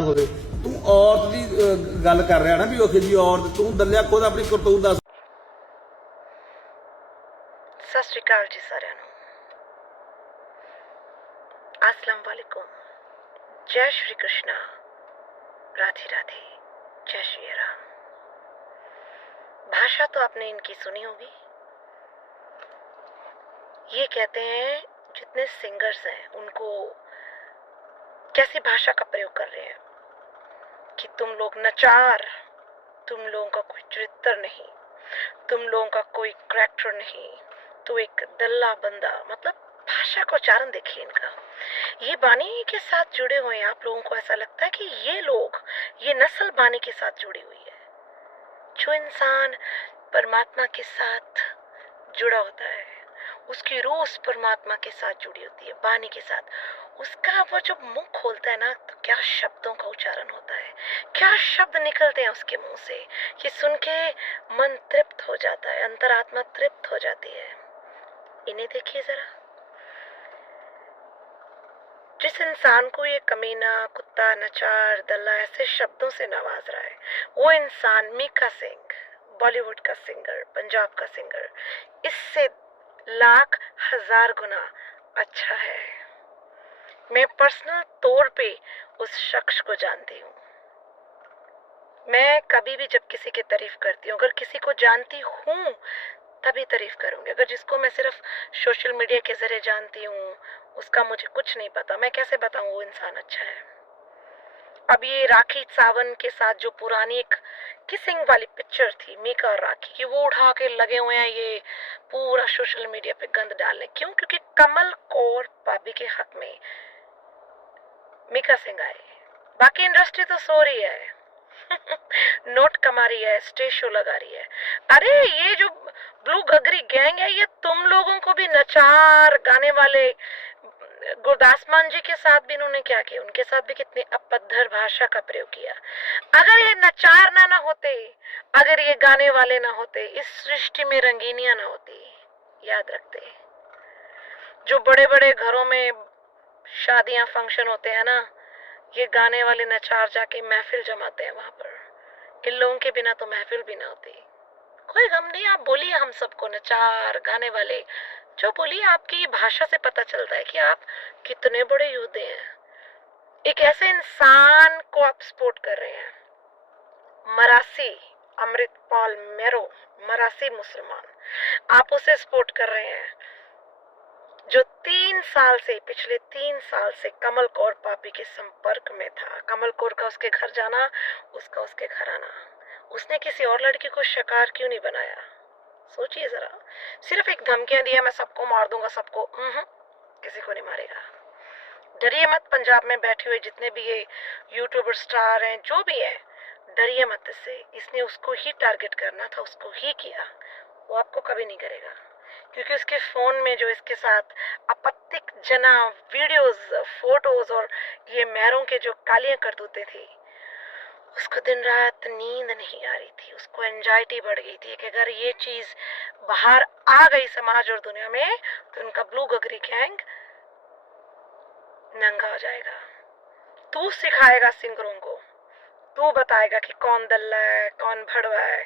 ਹੋਵੇ। ਤੂੰ ਔਰਤ ਦੀ ਗੱਲ ਕਰ ਰਿਹਾ ਨਾ ਵੀ ਉਹ ਜੀ ਔਰਤ ਤੂੰ ਦੱਲਿਆ ਖੁਦ ਆਪਣੀ ਕਰਤੂਤ ਦੱਸ। सत श्री अकाल जी सारिਆਂ ਨੂੰ। अस्सलाम वालेकुम। जय श्री कृष्णा, राधे राधे, जय श्री राम। भाषा तो आपने इनकी सुनी होगी। ये कहते हैं जितने सिंगर्स हैं उनको कैसी भाषा का प्रयोग कर रहे हैं कि तुम लोग नचार, तुम लोगों का कोई चरित्र नहीं, तुम लोगों का कोई करैक्टर नहीं, तो एक दल्ला बंदा। मतलब भाषा का उच्चारण देखिए इनका। ये बानी के साथ जुड़े हुए हैं। आप लोगों को ऐसा लगता है कि ये लोग, ये नस्ल बानी के साथ जुड़ी हुई है। जो इंसान परमात्मा के साथ जुड़ा होता है, उसकी रूह उस परमात्मा के साथ जुड़ी होती है, बानी के साथ। उसका वो जब मुंह खोलता है ना, तो क्या शब्दों का उच्चारण होता है, क्या शब्द निकलते हैं उसके मुंह से। ये सुन के मन तृप्त हो जाता है, अंतरात्मा तृप्त हो जाती है। इन्हें देखिए जरा। जिस इंसान को ये कमीना, कुत्ता, नचार, दल्ला ऐसे शब्दों से नवाज रहा है, वो इंसान मीका सिंह, बॉलीवुड का सिंगर, पंजाब का सिंगर, इससे लाख हजार गुना अच्छा है। मैं पर्सनल तौर पे उस शख्स को जानती हूँ। मैं कभी भी जब किसी की तारीफ करती हूँ, अगर किसी को जानती हूँ तभी तारीफ करूंगी। अगर जिसको मैं सिर्फ सोशल मीडिया के जरिए जानती हूँ, उसका मुझे कुछ नहीं पता, मैं कैसे बताऊं वो इंसान अच्छा है। अब ये राखी सावंत के साथ जो पुरानी एक किसिंग वाली पिक्चर थी मीका और राखी की, वो उठा के लगे हुए हैं ये पूरा सोशल मीडिया पे गंद डालने। क्यों? क्योंकि कमल कौर भाभी के हक में मीका सिंह आए। बाकी इंडस्ट्री तो सो रही है, नोट कमा रही है, स्टेज शो लगा रही है। अरे ये जो ब्लू गगरी गैंग है, ये तुम लोगों को भी नचार गाने वाले गुरदास मान जी के साथ भी इन्होंने क्या किया, उनके साथ भी कितनी अपद्धर भाषा का प्रयोग किया। अगर ये नचार ना होते, अगर ये गाने वाले ना होते, इस सृष्टि में रंगीनियां ना होती। याद रखते, जो बड़े बड़े घरों में शादियां फंक्शन होते हैं ना, ये गाने वाले नचार जाके महफिल जमाते हैं वहां पर। इन लोगों के बिना तो महफिल भी ना होती। कोई गम नहीं, आप बोलिए हम सबको, नचार गाने वाले जो बोलिए। आपकी भाषा से पता चलता है कि आप कितने बड़े योद्धे हैं। एक ऐसे इंसान को आप सपोर्ट कर रहे हैं, मरासी अमृतपाल मेरो, मरासी मुसलमान, आप उसे सपोर्ट कर रहे हैं जो 3 साल से, पिछले 3 साल से कमल कौर पापी के संपर्क में था। कमल कौर का उसके घर जाना, उसका उसके घर आना। उसने किसी और लड़की को शिकार क्यों नहीं बनाया? सोचिए जरा। सिर्फ एक धमकियां दिया, मैं सबको मार दूंगा, सबको, किसी को नहीं मारेगा। डरिए मत। पंजाब में बैठे हुए जितने भी ये यूट्यूबर स्टार हैं, जो भी है, डरिए मत इससे। इसने उसको ही टारगेट करना था, उसको ही किया। वो आपको कभी नहीं करेगा, क्योंकि उसके फोन में जो इसके साथ आपत्तिक जना वीडियोस, फोटोज और ये मैरों के जो कालियां करतूतें थी, उसको दिन रात नींद नहीं आ रही थी। उसको एंजाइटी बढ़ गई थी कि अगर ये चीज बाहर आ गई समाज और दुनिया में, तो उनका ब्लू गगरी गैंग नंगा हो जाएगा। तू सिखाएगा सिंगरों को, तू बताएगा कि कौन दल्ला है, कौन भड़वा है।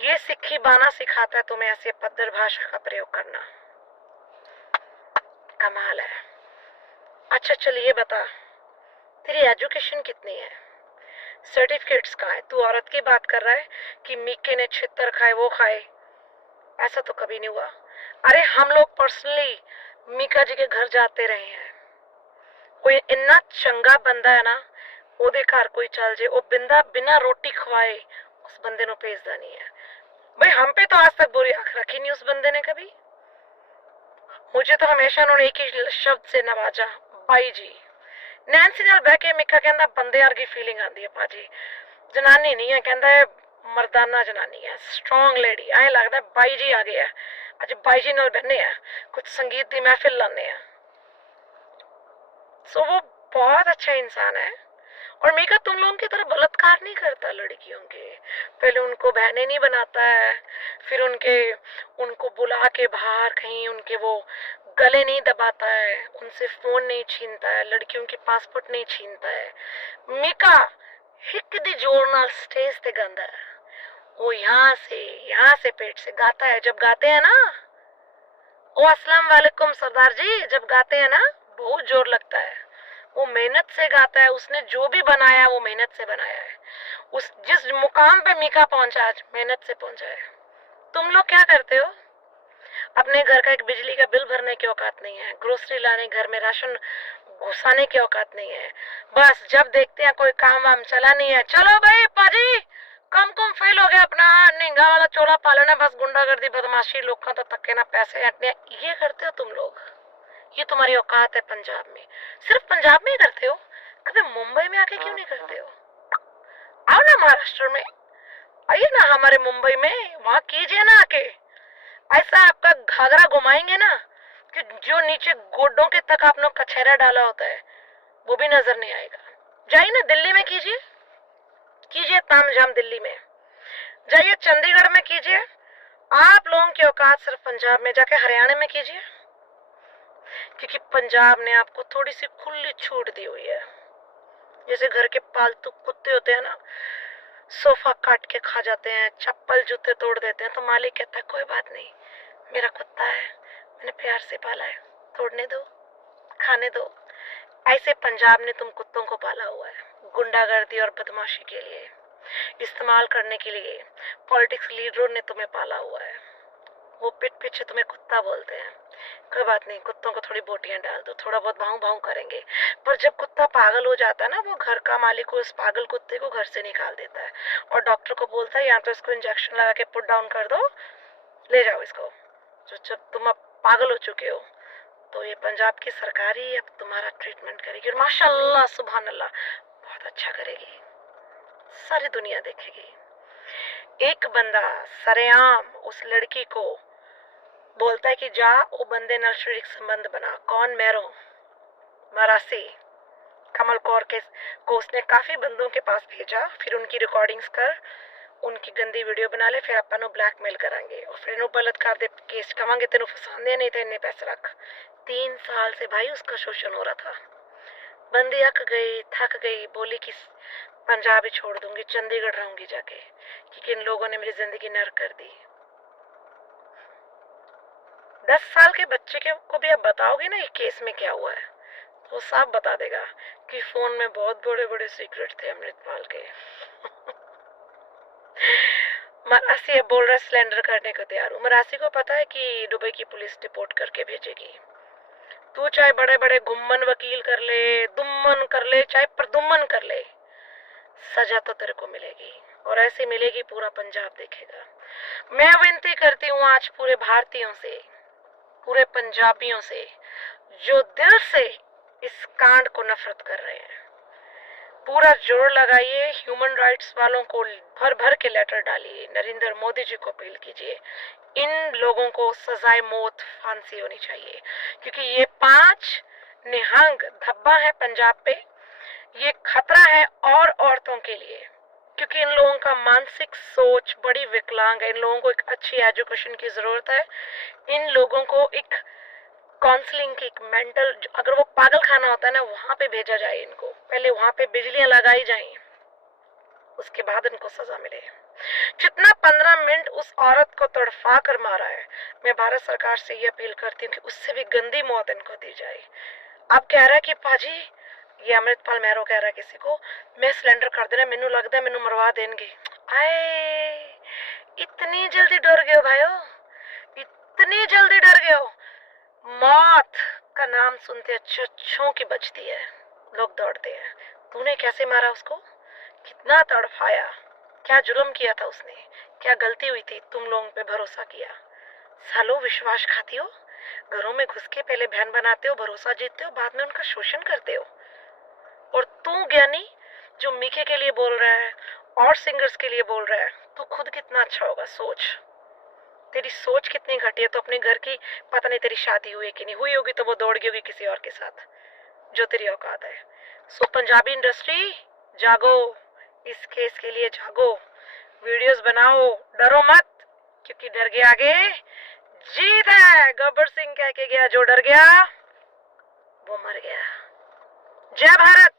ये सिक्खी बाना सिखाता है तुम्हें ऐसे पद्धर भाषा का प्रयोग करना। कमाल है। अच्छा चलिए बता, तेरी एजुकेशन कितनी है? सर्टिफिकेट्स कहाँ है? तू औरत की बात कर रहा है कि मीके ने छितर खाए वो खाए। ऐसा तो कभी नहीं हुआ। अरे हम लोग पर्सनली मीका जी के घर जाते रहे हैं। कोई इतना चंगा बंदा है ना, ओदे घर कोई चल जे, वो बिंदा बिना रोटी खवाए उस बंदे ने भेजदा नहीं है। भाई हम पे तो आज तक बुरी आंख रखी नहीं उस बंदे ने कभी। मुझे तो हमेशा उन्होंने एक ही शब्द से नवाजा, बाई जी। नैन्सी नाल बह के मिका कहंदा बंदे वर्गी फीलिंग आती है भाजी, जनानी नहीं है, कहंदा है मर्दाना जनानी है, स्ट्रॉन्ग लेडी। ऐ लगता बाई जी आ गया, अज बाई जी नाल बहने हैं, कुछ संगीत की महफिल लाने हैं। सो वो बहुत अच्छा इंसान है। और मीका तुम लोगों की तरह बलात्कार नहीं करता लड़कियों के। पहले उनको बहनें नहीं बनाता है, फिर उनको बुला के बाहर कहीं उनके वो गले नहीं दबाता है, उनसे फोन नहीं छीनता है, लड़कियों के पासपोर्ट नहीं छीनता है। मीका हिक दी जोर नाल स्टेज ते गांदा है, वो यहाँ से पेट से गाता है। जब गाते हैं ना, ओ अस्सलाम वालेकुम सरदार जी, जब गाते हैं ना बहुत जोर लगता है। वो मेहनत से गाता है, उसने जो भी बनाया वो मेहनत से बनाया है। उस जिस मुकाम पे मीका पहुंचा आज मेहनत से पहुंचा है। तुम लोग क्या करते हो? अपने घर का एक बिजली का बिल भरने की औकात नहीं है, ग्रोसरी लाने, घर में राशन घुसाने की औकात नहीं है। बस जब देखते हैं कोई काम वाम चला नहीं है, चलो भाई पाजी कम फेल हो गया, अपना निंगा वाला चोला पालना, बस गुंडागर्दी बदमाशी, लोग का तो तक्के ना पैसे हटने। ये करते हो तुम लोग, ये तुम्हारी औकात है पंजाब में। सिर्फ पंजाब में ही करते हो, कभी मुंबई में आके क्यों नहीं करते हो? आओ ना महाराष्ट्र में, आइए ना हमारे मुंबई में, वहां कीजिए ना आके। ऐसा आपका घाघरा घुमाएंगे ना कि जो नीचे गोडों के तक आपने कचहरा डाला होता है वो भी नजर नहीं आएगा। जाइए ना दिल्ली में कीजिए, कीजिए तामझाम दिल्ली में, जाइए चंडीगढ़ में कीजिए। आप लोगों की औकात सिर्फ पंजाब में, जाके हरियाणा में कीजिए, क्योंकि पंजाब ने आपको थोड़ी सी खुली छूट दी हुई है। जैसे घर के पालतू कुत्ते होते हैं ना, सोफा काट के खा जाते हैं, चप्पल जूते तोड़ देते हैं, तो मालिक कहता है कोई बात नहीं, मेरा कुत्ता है, मैंने प्यार से पाला है, तोड़ने दो, खाने दो। ऐसे पंजाब ने तुम कुत्तों को पाला हुआ है, गुंडागर्दी और बदमाशी के लिए इस्तेमाल करने के लिए। पॉलिटिक्स लीडरों ने तुम्हें पाला हुआ है, वो पीठ पीछे तुम्हें कुत्ता बोलते हैं। कोई बात नहीं, कुत्तों को थोड़ी बोटियां डाल दो, थोड़ा बहुत भाव भाव करेंगे, पर जब कुत्ता पागल हो जाता है ना, वो घर का मालिक उस पागल कुत्ते को घर से निकाल देता है और डॉक्टर को बोलता है या तो इसको इंजेक्शन लगा के पुट डाउन कर दो, ले जाओ इसको। तो जब तुम अब पागल हो चुके हो तो ये पंजाब की सरकार ही अब तुम्हारा ट्रीटमेंट करेगी, और माशाल्लाह सुभान अल्लाह बहुत अच्छा करेगी, सारी दुनिया देखेगी। एक बंदा सरेआम उस लड़की को बोलता है कि जा वो बंदे नाल शारीरिक संबंध बना। कौन? मैरो मरासी कमल कौर को उसने काफी बंदों के पास भेजा, फिर उनकी रिकॉर्डिंग्स कर, उनकी गंदी वीडियो बना ले, फिर अपन ब्लैकमेल करांगे और फिर नु बलात्कार दे केस कवांगे, तेन फसाने नहीं थे, इन्ने पैसे रख। 3 साल से भाई उसका शोषण हो रहा था। बंदी अक गई, थक गई, बोली कि पंजाब ही छोड़ दूंगी, चंडीगढ़ रहूंगी जाके, क्योंकि इन लोगों ने मेरी जिंदगी नर्क कर दी। 10 साल के बच्चे को भी आप बताओगे ना ये केस में क्या हुआ है, वो साफ बता देगा कि फोन में बहुत बड़े बड़े सीक्रेट थे अमृतपाल के। मरासी अब बोल रहा है सिलेंडर करने को तैयार हूँ। मरासी को पता है कि दुबई की पुलिस डिपोर्ट करके भेजेगी। तू चाहे बड़े बड़े घुम्मन वकील कर ले, दुम्मन कर ले, चाहे प्रदुम्मन कर ले, सजा तो तेरे को मिलेगी, और ऐसे मिलेगी पूरा पंजाब देखेगा। मैं विनती करती हूँ आज पूरे भारतीयों से, पूरे पंजाबियों से, जो दिल से इस कांड को नफरत कर रहे हैं, पूरा जोर लगाइए, ह्यूमन राइट्स वालों को भर भर के लेटर डालिए, नरेंद्र मोदी जी को अपील कीजिए, इन लोगों को सजाए मौत फांसी होनी चाहिए, क्योंकि ये 5 निहंग धब्बा है पंजाब पे, ये खतरा है और औरतों के लिए, क्योंकि इन लोगों का मानसिक सोच बड़ी विकलांग है। इन लोगों को एक अच्छी एजुकेशन की जरूरत है, इन लोगों को एक काउंसलिंग की, एक मेंटल, अगर वो पागल खाना होता है ना वहां पे भेजा जाए इनको, पहले वहां पे बिजलियां लगाई जाए, उसके बाद इनको सजा मिले। जितना 15 मिनट उस औरत को तड़फा कर मारा है, मैं भारत सरकार से ये अपील करती हूँ कि उससे भी गंदी मौत इनको दी जाए। अब कह रहा है कि पाजी, ये अमृतपाल मैरो कह रहा है किसी को, मैं सिलेंडर कर देना, मैनू लगता है मैनू मरवा देंगे। आए इतनी जल्दी डर गए हो भाइयों, इतनी जल्दी डर गए हो। मौत का नाम सुनते अच्छों की बचती है, लोग दौड़ते हैं। तूने कैसे मारा उसको, कितना तड़फाया, क्या जुर्म किया था उसने, क्या गलती हुई थी, तुम लोगों पे भरोसा किया। सालों विश्वास खाती हो, घरों में घुस के पहले बहन बनाते हो, भरोसा जीतते हो, बाद में उनका शोषण करते हो। और तू ज्ञानी जो मीके के लिए बोल रहा है और सिंगर्स के लिए बोल रहा है, तू खुद कितना अच्छा होगा, सोच, तेरी सोच कितनी घटी है। तो अपने घर की, पता नहीं तेरी शादी हुई है कि नहीं हुई होगी, तो वो दौड़ गई होगी किसी और के साथ, जो तेरी औकात है। सो पंजाबी इंडस्ट्री जागो, इस केस के लिए जागो, वीडियोस बनाओ, डरो मत, क्योंकि डर के आगे जीत है। गब्बर सिंह कह के गया, जो डर गया वो मर गया। जय भारत।